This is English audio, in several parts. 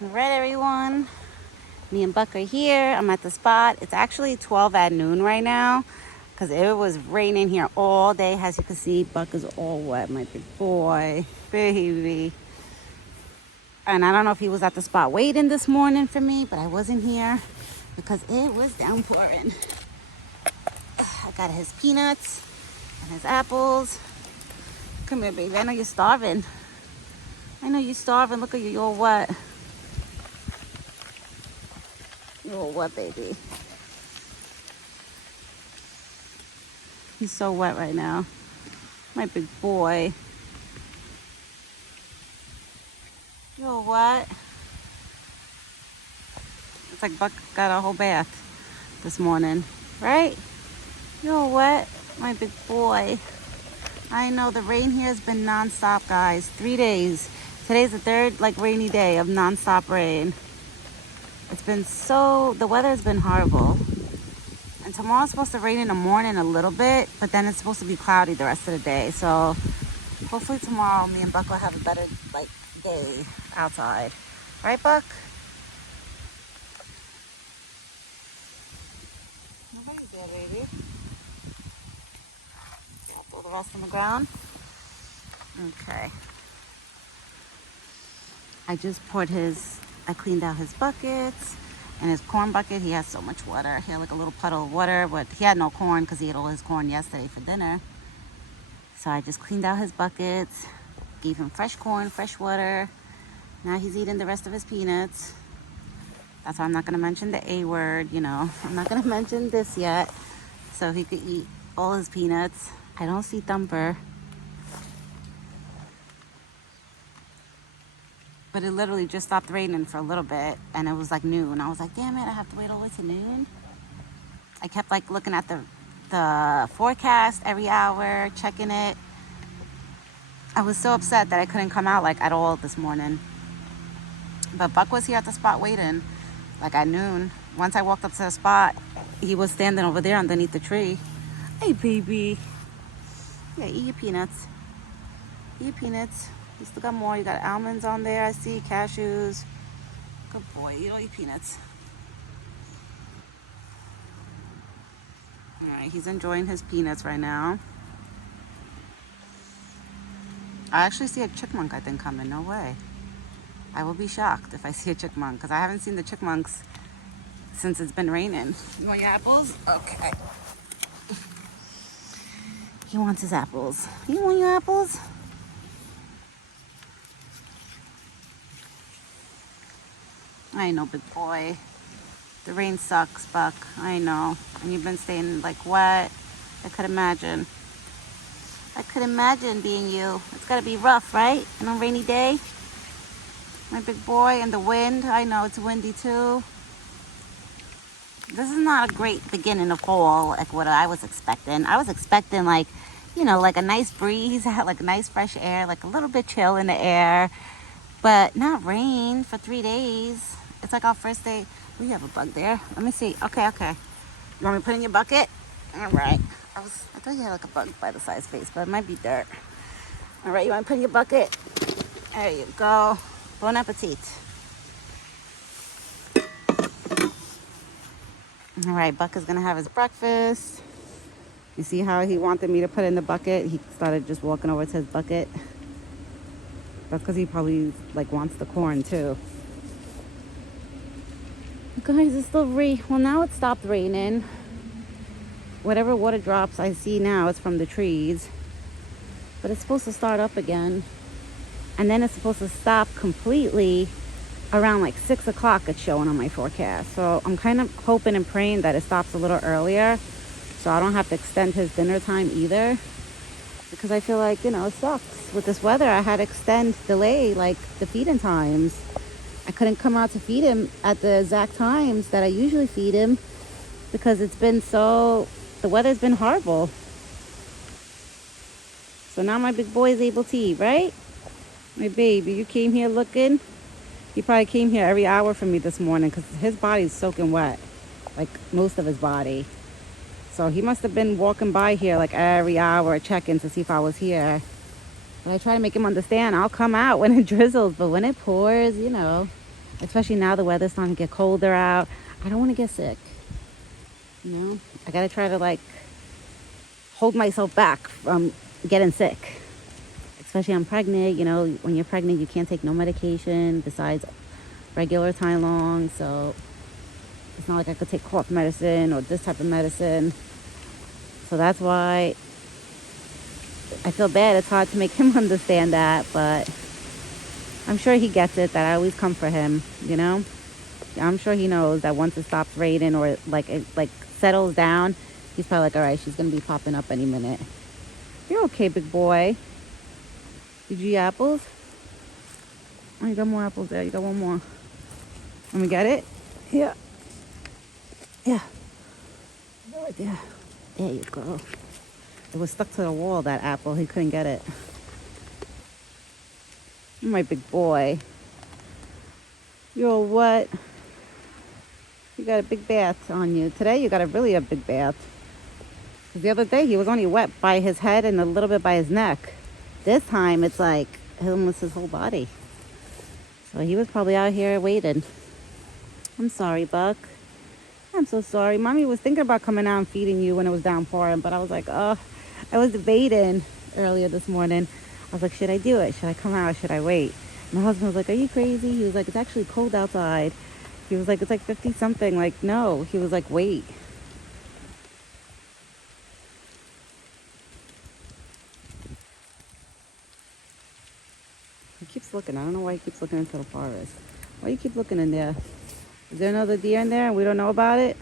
All right, everyone. Me and Buck are here. I'm at the spot. It's actually 12 at noon right now because it was raining here all day. As you can see, Buck is all wet, my big boy, baby. And I don't know if he was at the spot waiting this morning for me, but I wasn't here because it was downpouring. I got his peanuts and his apples. Come here, baby. I know you're starving. I know you're starving. Look at you. You're all wet. You're all wet, baby. He's so wet right now. My big boy. You're wet. It's like Buck got a whole bath this morning, right? You're wet, my big boy. I know the rain here has been non-stop, guys. 3 days. Today's the third rainy day of non-stop rain. It's been the weather has been horrible. And tomorrow's supposed to rain in the morning a little bit, but then it's supposed to be cloudy the rest of the day. So hopefully tomorrow me and Buck will have a better day outside. Right, Buck? Nobody's there, baby. Yeah, throw the rest on the ground. Okay. I cleaned out his buckets. And his corn bucket, he has so much water. He had like a little puddle of water, but he had no corn because he ate all his corn yesterday for dinner. So I just cleaned out his buckets, gave him fresh corn, fresh water. Now he's eating the rest of his peanuts. That's why I'm not gonna mention the A word, I'm not gonna mention this yet. So he could eat all his peanuts. I don't see Thumper. But it literally just stopped raining for a little bit and it was like noon. I was like, damn it, I have to wait all the way to noon. I kept looking at the forecast every hour, checking it. I was so upset that I couldn't come out at all this morning. But Buck was here at the spot waiting at noon. Once I walked up to the spot, he was standing over there underneath the tree. Hey, baby. Yeah, eat your peanuts. Eat your peanuts. You still got more. You got almonds on there. I see cashews. Good boy. Eat all your peanuts. All right. He's enjoying his peanuts right now. I actually see a chipmunk, I think, coming. No way. I will be shocked if I see a chipmunk because I haven't seen the chipmunks since it's been raining. You want your apples? Okay. He wants his apples. You want your apples? I know, big boy. The rain sucks, Buck. I know. And you've been staying wet. I could imagine. I could imagine being you. It's gotta be rough, right? On a rainy day. My big boy, and the wind. I know it's windy too. This is not a great beginning of fall what I was expecting. I was expecting a nice breeze, nice fresh air, a little bit chill in the air. But not rain for 3 days. It's our first day. We have a bug there. Let me see. Okay. You want me to put in your bucket? All right. I thought you had a bug by the side space, but it might be dirt. All right, you want to put in your bucket? There you go. Bon appetit. All right, Buck is going to have his breakfast. You see how he wanted me to put in the bucket? He started just walking over to his bucket. That's because he probably wants the corn too. Guys, it's still well, now it stopped raining. Whatever water drops I see now is from the trees. But it's supposed to start up again. And then it's supposed to stop completely around 6 o'clock it's showing on my forecast. So I'm kind of hoping and praying that it stops a little earlier so I don't have to extend his dinner time either. Because I feel it sucks. With this weather, I had to delay the feeding times. I couldn't come out to feed him at the exact times that I usually feed him because the weather's been horrible. So now my big boy is able to eat, right? My baby, you came here looking. He probably came here every hour for me this morning because his body's soaking wet, most of his body. So he must have been walking by here every hour checking to see if I was here. But I try to make him understand I'll come out when it drizzles, but when it pours, especially now the weather's starting to get colder out. I don't want to get sick. You know, I gotta try to like hold myself back from getting sick. Especially I'm pregnant. You know, when you're pregnant, you can't take no medication besides regular Tylenol. So it's not like I could take cough medicine or this type of medicine. So that's why I feel bad. It's hard to make him understand that, but I'm sure he gets it, that I always come for him, you know? I'm sure he knows that once it stops raining or it settles down, he's probably like, all right, she's going to be popping up any minute. You're okay, big boy. Did you eat apples? Oh, you got more apples there. You got one more. Let me get it? Yeah. Yeah. Right there. There you go. It was stuck to the wall, that apple. He couldn't get it. You're my big boy. You're all wet. You got a big bath on you. Today you got a big bath. 'Cause the other day he was only wet by his head and a little bit by his neck. This time it's like almost his whole body. So he was probably out here waiting. I'm sorry, Buck. I'm so sorry. Mommy was thinking about coming out and feeding you when it was downpouring, but I was like, oh, I was debating earlier this morning. I was like, should I do it? Should I come out? Should I wait? My husband was like, are you crazy? He was like, it's actually cold outside. He was like, it's like 50 something. Like, no. He was like, wait. He keeps looking. I don't know why he keeps looking into the forest. Why you keep looking in there? Is there another deer in there and we don't know about it?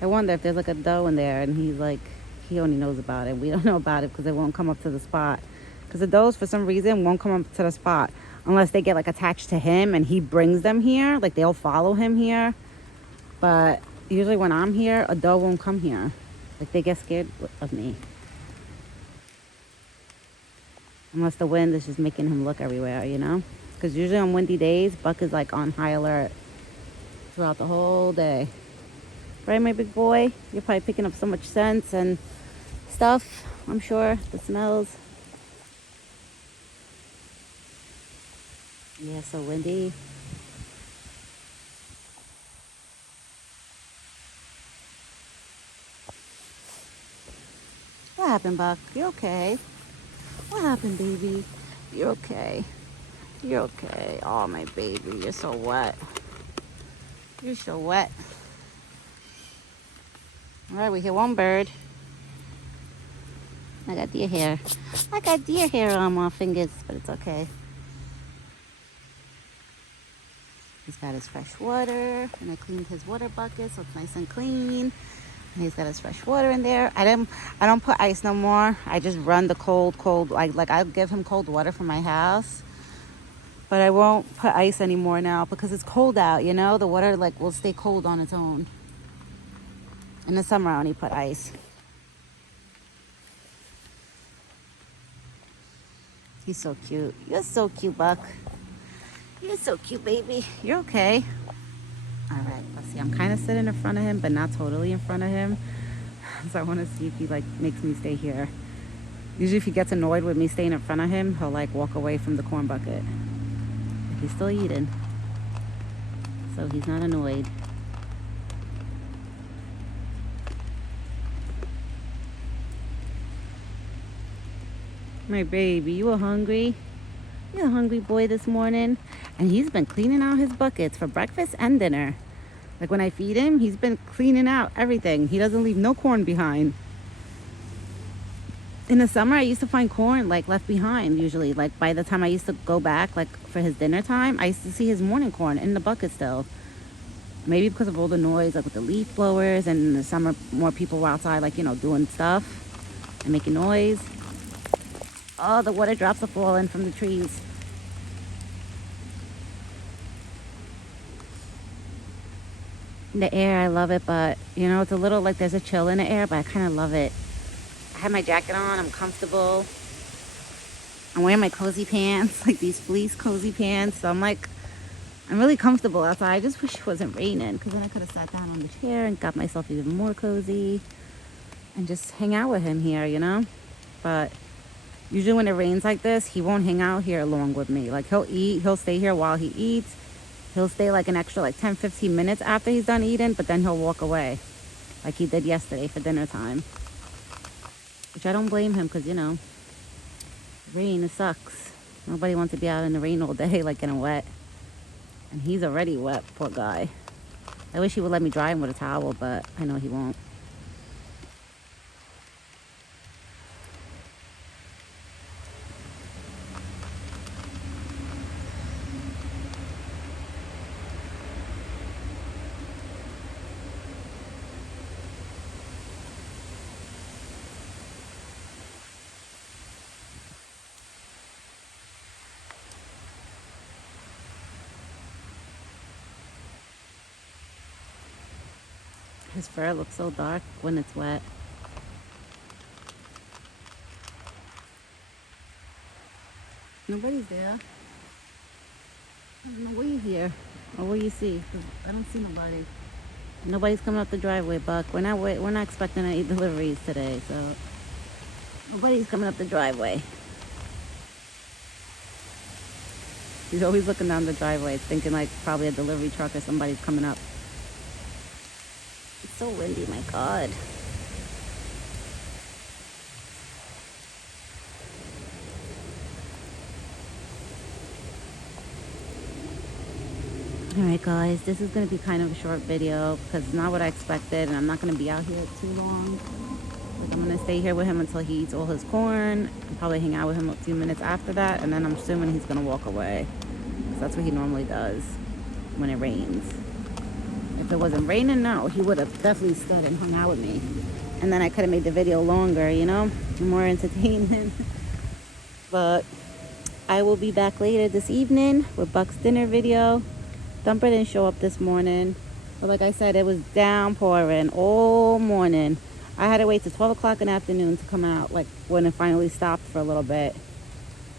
I wonder if there's like a doe in there and he's like, he only knows about it. We don't know about it because it won't come up to the spot. Because the does, for some reason, won't come up to the spot unless they get like attached to him and he brings them here. Like they'll follow him here. But usually when I'm here, a doe won't come here. Like they get scared of me. Unless the wind is just making him look everywhere, you know? Because usually on windy days, Buck is like on high alert throughout the whole day. Right, my big boy? You're probably picking up so much scents and stuff, I'm sure. The smells. Yeah, so windy. What happened, Buck? You okay? What happened, baby? You're okay. You're okay. Oh, my baby, you're so wet. You're so wet. All right, we hear one bird. I got deer hair. I got deer hair on my fingers, but it's okay. He's got his fresh water, and I cleaned his water bucket so it's nice and clean. And he's got his fresh water in there. I don't put ice no more. I just run the cold. I'll give him cold water from my house, but I won't put ice anymore now because it's cold out. You know, the water like will stay cold on its own. In the summer, I only put ice. He's so cute. You're so cute, Buck. You're so cute, baby. You're okay. All right, let's see. I'm kind of sitting in front of him, but not totally in front of him. So I want to see if he like makes me stay here. Usually if he gets annoyed with me staying in front of him, he'll like walk away from the corn bucket. But he's still eating. So he's not annoyed. My baby, you were hungry? You're a hungry boy this morning. And he's been cleaning out his buckets for breakfast and dinner. Like when I feed him, he's been cleaning out everything. He doesn't leave no corn behind. In the summer, I used to find corn like left behind usually. Like by the time I used to go back like for his dinner time, I used to see his morning corn in the bucket still. Maybe because of all the noise like with the leaf blowers, and in the summer more people were outside like, you know, doing stuff and making noise. Oh, the water drops are falling from the trees. The air, I love it, but you know, it's a little like there's a chill in the air, but I kind of love it. I have my jacket on, I'm comfortable. I'm wearing my cozy pants, like these fleece cozy pants. So I'm really comfortable outside. I just wish it wasn't raining, because then I could have sat down on the chair and got myself even more cozy and just hang out with him here, you know? But usually when it rains like this, he won't hang out here along with me. Like he'll eat, he'll stay here while he eats, He'll stay like an extra like 10-15 minutes after he's done eating, but then he'll walk away like he did yesterday for dinner time. Which I don't blame him because, you know, rain, it sucks. Nobody wants to be out in the rain all day, like getting wet. And he's already wet, poor guy. I wish he would let me dry him with a towel, but I know he won't. His fur looks so dark when it's wet. Nobody's there. I don't know where you hear or where you see. 'Cause I don't see nobody. Nobody's coming up the driveway, Buck. We're not expecting any deliveries today, so nobody's coming up the driveway. He's always looking down the driveway, thinking like probably a delivery truck or somebody's coming up. It's so windy, my God. Alright guys, this is going to be kind of a short video because it's not what I expected, and I'm not going to be out here too long. Like, I'm going to stay here with him until he eats all his corn and probably hang out with him a few minutes after that, and then I'm assuming he's going to walk away because that's what he normally does when it rains. If it wasn't raining, no, he would have definitely stood and hung out with me, and then I could have made the video longer, you know, more entertaining. But I will be back later this evening with Buck's dinner video. Thumper didn't show up this morning, but like I said, it was downpouring all morning. I had to wait till 12 o'clock in the afternoon to come out, like when it finally stopped for a little bit.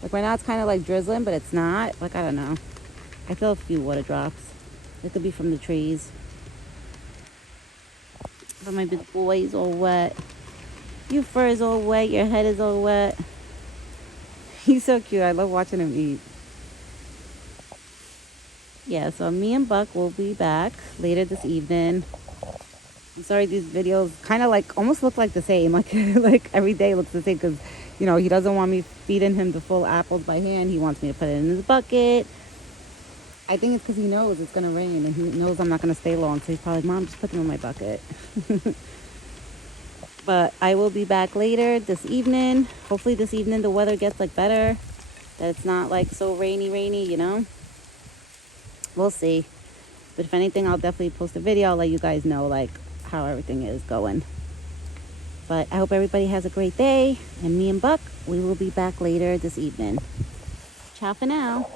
Like right now it's kind of like drizzling, but it's not. Like, I don't know. I feel a few water drops. It could be from the trees. But my big boy's all wet. Your fur is all wet. Your head is all wet. He's so cute. I love watching him eat. Yeah, so me and Buck will be back later this evening. I'm sorry, these videos kind of like almost look like the same. Like like every day looks the same because, you know, he doesn't want me feeding him the full apples by hand. He wants me to put it in his bucket. I think it's because he knows it's going to rain and he knows I'm not going to stay long. So he's probably like, Mom, just put them in my bucket. But I will be back later this evening. Hopefully this evening the weather gets like better. That it's not like so rainy, you know. We'll see. But if anything, I'll definitely post a video. I'll let you guys know like how everything is going. But I hope everybody has a great day. And me and Buck, we will be back later this evening. Ciao for now.